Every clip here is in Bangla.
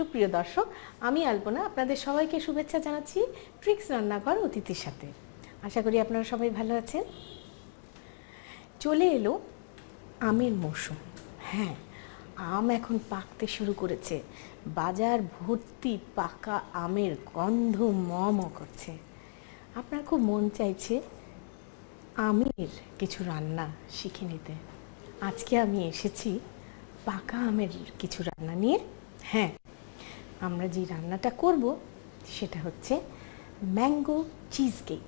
সুপ্রিয় দর্শক, আমি আলপনা আপনাদের সবাইকে শুভেচ্ছা জানাচ্ছি ট্রিক্স রান্নাঘর অতিথির সাথে। আশা করি আপনারা সবাই ভালো আছেন। চলে এলো আমের মৌসুম। হ্যাঁ, আম এখন পাকতে শুরু করেছে। বাজার ভর্তি পাকা আমের গন্ধ ম করছে। আপনার খুব মন চাইছে আমের কিছু রান্না শিখে নিতে। আজকে আমি এসেছি পাকা আমের কিছু রান্না নিয়ে। হ্যাঁ, আমরা যে রান্নাটা করব সেটা হচ্ছে ম্যাঙ্গো চিজ কেক।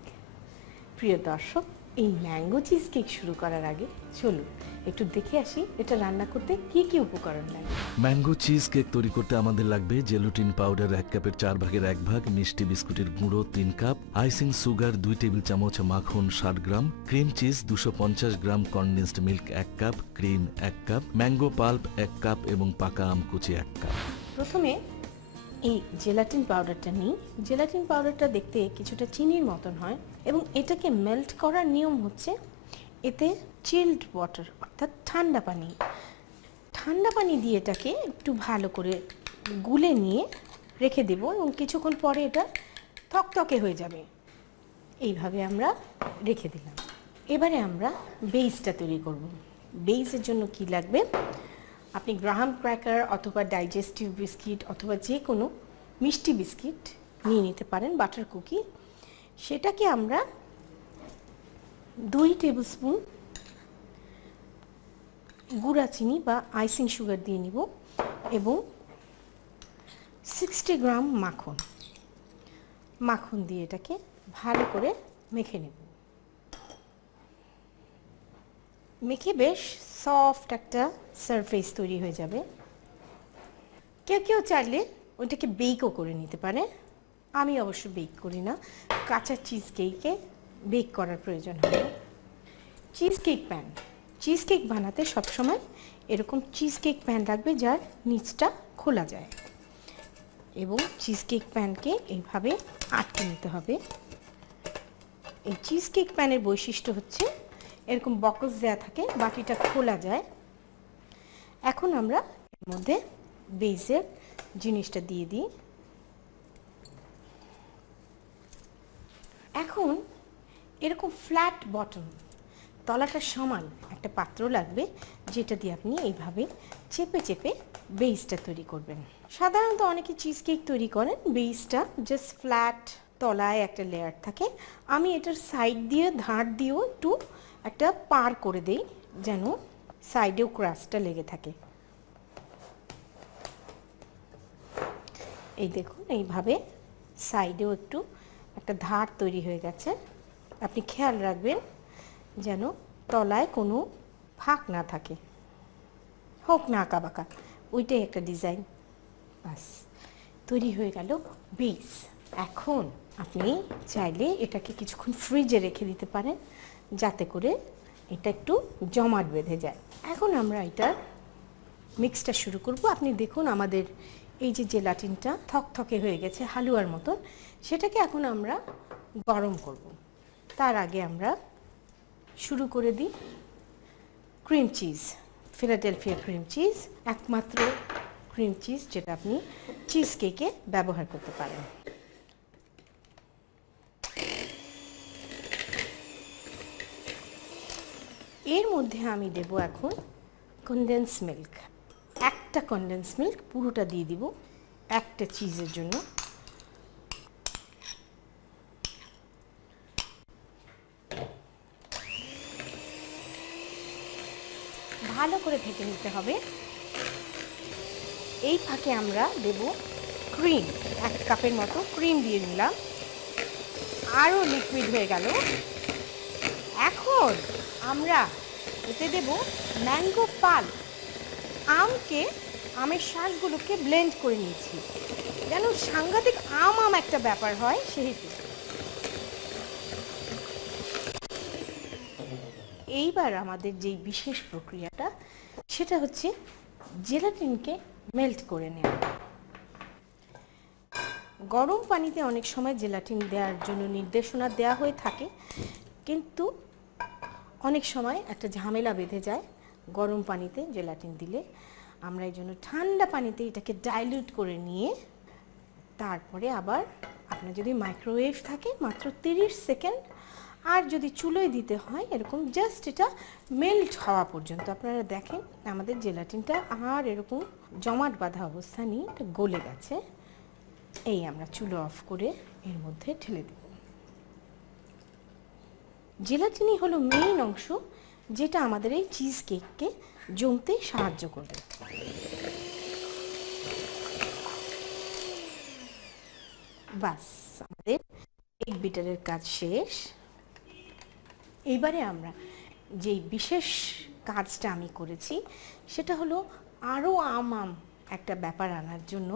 প্রিয় দর্শক, এই ম্যাঙ্গো চিজ কেক শুরু করার আগে চলুন একটু দেখে আসি এটা রান্না করতে কি কি উপকরণ লাগে। ম্যাঙ্গো চিজ কেক তৈরি করতে আমাদের লাগবে জেলুটিন পাউডার 1 কাপের 4 ভাগের 1 ভাগ, মিষ্টি বিস্কুটের গুঁড়ো 3 কাপ, আইসিং সুগার 2 টেবিল চামচ, মাখন 60 gram, cream cheese 250 gram, condensed milk 1 cup, cream 1 cup, mango pulp 1 cup এবং পাকা আম কুচি 1 কাপ। প্রথমে এই জেলাটিন পাউডারটা নিই। জেলাটিন পাউডারটা দেখতে কিছুটা চিনির মতন হয় এবং এটাকে মেল্ট করার নিয়ম হচ্ছে এতে চিল্ড ওয়াটার অর্থাৎ ঠান্ডা পানি দিয়ে এটাকে একটু ভালো করে গুলে নিয়ে রেখে দেব এবং কিছুক্ষণ পরে এটা থকথকে হয়ে যাবে। এইভাবে আমরা রেখে দিলাম। এবারে আমরা বেসটা তৈরি করব। বেসের জন্য কি লাগবে, আপনি গ্রাহাম ক্র্যাকার অথবা ডাইজেস্টিভ বিস্কিট অথবা যে কোনো মিষ্টি বিস্কিট নিয়ে নিতে পারেন, বাটার কুকি। সেটাকে আমরা 2 টেবিল স্পুন গুঁড়া চিনি বা আইসিং সুগার দিয়ে নিব এবং 60 গ্রাম মাখন দিয়ে এটাকে ভালো করে মেখে নেব। মেখে বেশ সফট একটা সারফেস তৈরি হয়ে যাবে। কেউ চাইলে ওইটাকে বেকও করে নিতে পারে। আমি অবশ্য বেক করি না, কাঁচা চিজ কেকে বেক করার প্রয়োজন হয়। চিজ কেক বানাতে সবসময় এরকম চিজ কেক প্যান রাখবে যার নিচটা খোলা যায় এবং চিজ কেক প্যানকে এইভাবে আটকে নিতে হবে। এই চিজ কেক প্যানের বৈশিষ্ট্য হচ্ছে এরকম বক্স দেওয়া থাকে, বাটিটা খোলা যায়। এখন আমরা এর মধ্যে বেসের জিনিসটা দিয়ে দিই। এখন এরকম ফ্ল্যাট বটম, তলাটা সমান একটা পাত্র লাগবে যেটা দিয়ে আপনি এইভাবে চেপে চেপে বেসটা তৈরি করবেন। সাধারণত অনেকে চিজ কেক তৈরি করেন বেসটা জাস্ট ফ্ল্যাট, তলায় একটা লেয়ার থাকে। আমি এটার সাইড দিয়ে ধার দিয়েও একটু একটা পার করে দেই যেন সাইডেও ক্রাস্টটা লেগে থাকে। এই দেখুন, এইভাবে সাইডেও একটু একটা ধার তৈরি হয়ে গেছে। আপনি খেয়াল রাখবেন যেন তলায় কোনো ফাঁক না থাকে, হোক না আঁকা বাঁকা, ওইটাই একটা ডিজাইন। বাস, তৈরি হয়ে গেল বেস। এখন আপনি চাইলে এটাকে কিছুক্ষণ ফ্রিজে রেখে দিতে পারেন যাতে করে এটা একটু জমাট বেঁধে যায়। এখন আমরা এটার মিক্সটা শুরু করব। আপনি দেখুন আমাদের এই যে জেলাটিনটা থকথকে হয়ে গেছে হালুয়ার মতন, সেটাকে এখন আমরা গরম করব। তার আগে আমরা শুরু করে দিই cream cheese, Philadelphia cream cheese, একমাত্র ক্রিম চিজ যেটা আপনি চিজ কেকে ব্যবহার করতে পারেন। এর মধ্যে আমি দেব এখন কনডেন্স মিল্ক। একটা কনডেন্স মিল্ক পুরোটা দিয়ে দিব একটা চিজের জন্য। ভালো করে ঢেকে নিতে হবে। এই ফাঁকে আমরা দেব ক্রিম, 1 কাপের মতো ক্রিম দিয়ে নিলাম। আরও লিকুইড হয়ে গেল। এখন আমরা এতে দেব ম্যাঙ্গো পাল্প। আমের শাঁসগুলোকে ব্লেন্ড করে নিয়েছি যেন সাংঘাতিক আম একটা ব্যাপার হয় সেহেতু। এইবার আমাদের যেই বিশেষ প্রক্রিয়াটা সেটা হচ্ছে জেলাটিনকে মেল্ট করে নেওয়া। গরম পানিতে অনেক সময় জেলাটিন দেওয়ার জন্য নির্দেশনা দেওয়া হয়ে থাকে, কিন্তু অনেক সময় একটা ঝামেলা বেঁধে যায় গরম পানিতে জেলাটিন দিলে। আমরা এই জন্য ঠান্ডা পানিতে এটাকে ডাইলিউট করে নিয়ে তারপরে আবার আপনার যদি মাইক্রোওয়েভ থাকে মাত্র 30 সেকেন্ড, আর যদি চুলোয় দিতে হয় এরকম জাস্ট এটা মেল্ট হওয়া পর্যন্ত। আপনারা দেখেন আমাদের জেলাটিনটা আর এরকম জমাট বাঁধা অবস্থা নিয়ে এটা গলে গেছে। এই আমরা চুলো অফ করে এর মধ্যে ঢেলে দেব। জেলাটিনই হলো মেইন অংশ যেটা আমাদের এই চিজ কেককে জমতে সাহায্য করবে। বাস, আমাদের কেক বিটারের কাজ শেষ। এইবারে আমরা যেই বিশেষ কাজটা আমি করেছি সেটা হলো আরও আম একটা ব্যাপার আনার জন্য,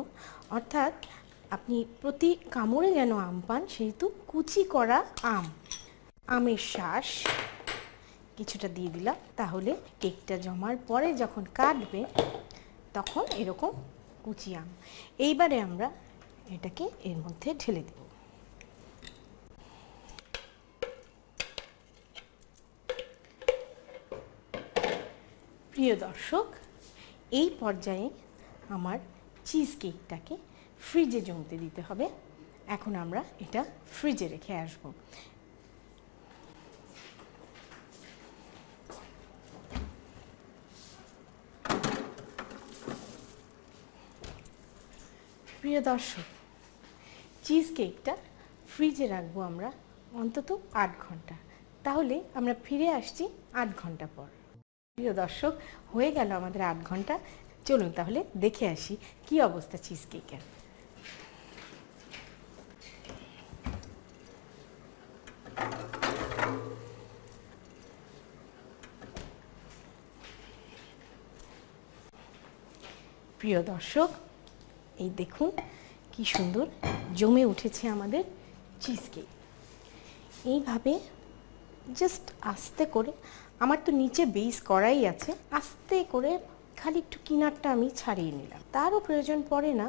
অর্থাৎ আপনি প্রতি কামড়ে যেন আম পান, সেহেতু কুচি করা আমের শাঁস কিছুটা দিয়ে দিলাম। তাহলে কেকটা জমার পরে যখন কাটবে তখন এরকম কুচি আম। এইবারে আমরা এটাকে এর মধ্যে ঢেলে দেব। প্রিয় দর্শক, এই পর্যায়ে আমার চিজ কেকটাকে ফ্রিজে জমতে দিতে হবে। এখন আমরা এটা ফ্রিজে রেখে আসব। প্রিয় দর্শক, চিজ কেকটা ফ্রিজে রাখবো আমরা অন্তত 8 ঘন্টা। তাহলে আমরা ফিরে আসছি 8 ঘন্টা পর। প্রিয় দর্শক, হয়ে গেল আমাদের 8 ঘন্টা। চলুন তাহলে দেখে আসি কি অবস্থা চিজ কেকের। প্রিয় দর্শক, এই দেখুন কি সুন্দর জমে উঠেছে আমাদের চিজ কেক। এইভাবে জাস্ট আস্তে করে, আমার তো নিচে বেস করাই আছে, আস্তে করে খালি একটু কিনারটা আমি ছাড়িয়ে নিলাম। তারও প্রয়োজন পড়ে না,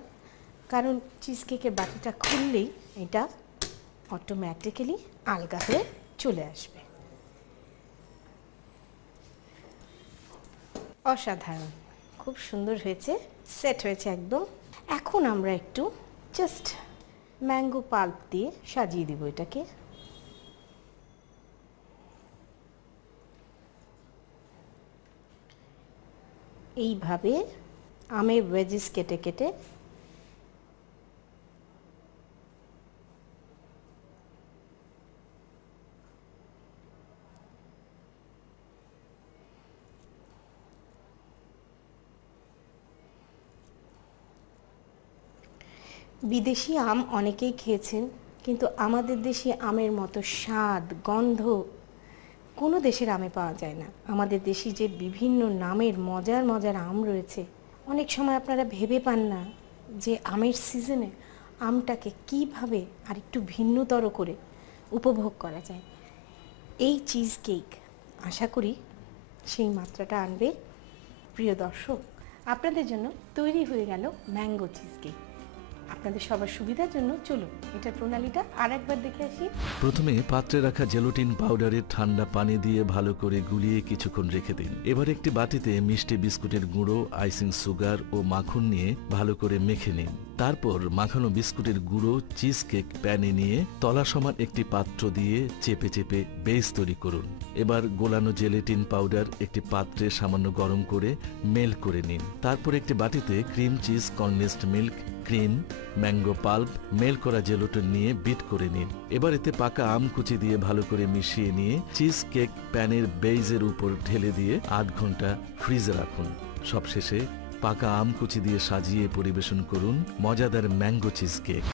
কারণ চিজ কেকের বাটিটা খুললেই এটা অটোমেটিক্যালি আলগা হয়ে চলে আসবে। অসাধারণ, খুব সুন্দর হয়েছে, সেট হয়েছে একদম। এখন আমরা একটু জাস্ট ম্যাঙ্গো পাল্প দিয়ে সাজিয়ে দেব এটাকে। এইভাবে আমের ওয়েজেস কেটে কেটে বিদেশি আম অনেকেই খেয়েছেন, কিন্তু আমাদের দেশি আমের মতো স্বাদ গন্ধ কোনো দেশের আমে পাওয়া যায় না। আমাদের দেশি যে বিভিন্ন নামের মজার মজার আম রয়েছে, অনেক সময় আপনারা ভেবে পান না যে আমের সিজনে আমটাকে কিভাবে আর একটু ভিন্নতর করে উপভোগ করা যায়। এই চিজ কেক আশা করি সেই মাত্রাটা আনবে। প্রিয় দর্শক, আপনাদের জন্য তৈরি হয়ে গেল ম্যাঙ্গো চিজ কেক। আপনাদের সবার সুবিধার জন্য চলুন এটার প্রণালীটা আর একবার দেখে আসি। প্রথমে পাত্রে রাখা জেলোটিন পাউডারে ঠান্ডা পানি দিয়ে ভালো করে গুলিয়ে কিছুক্ষণ রেখে দিন। এবার একটি বাটিতে মিষ্টি বিস্কুটের গুঁড়ো, আইসিং সুগার ও মাখন নিয়ে ভালো করে মেখে নিন। তারপর মাখানো বিস্কুটের গুঁড়ো চিজ কেক প্যানে নিয়ে তলা সমান একটি পাত্র দিয়ে চেপে চেপে বেস তৈরি করুন। এবার গোলানো জেলেটিন পাউডার একটি পাত্রে সামান্য গরম করে মেল্ট করে নিন। তারপর একটি বাটিতে cream cheese, condensed milk, cream, mango pulp, melt করা জেলোটিন নিয়ে বিট করে নিন। এবার এতে পাকা আম কুচি দিয়ে ভালো করে মিশিয়ে নিয়ে চিজ কেক প্যানের বেইজের উপর ঢেলে দিয়ে 8 ঘন্টা ফ্রিজে রাখুন। সবশেষে পাকা আম কুচি দিয়ে সাজিয়ে পরিবেশন করুন মজাদার ম্যাঙ্গো চিজ কেক।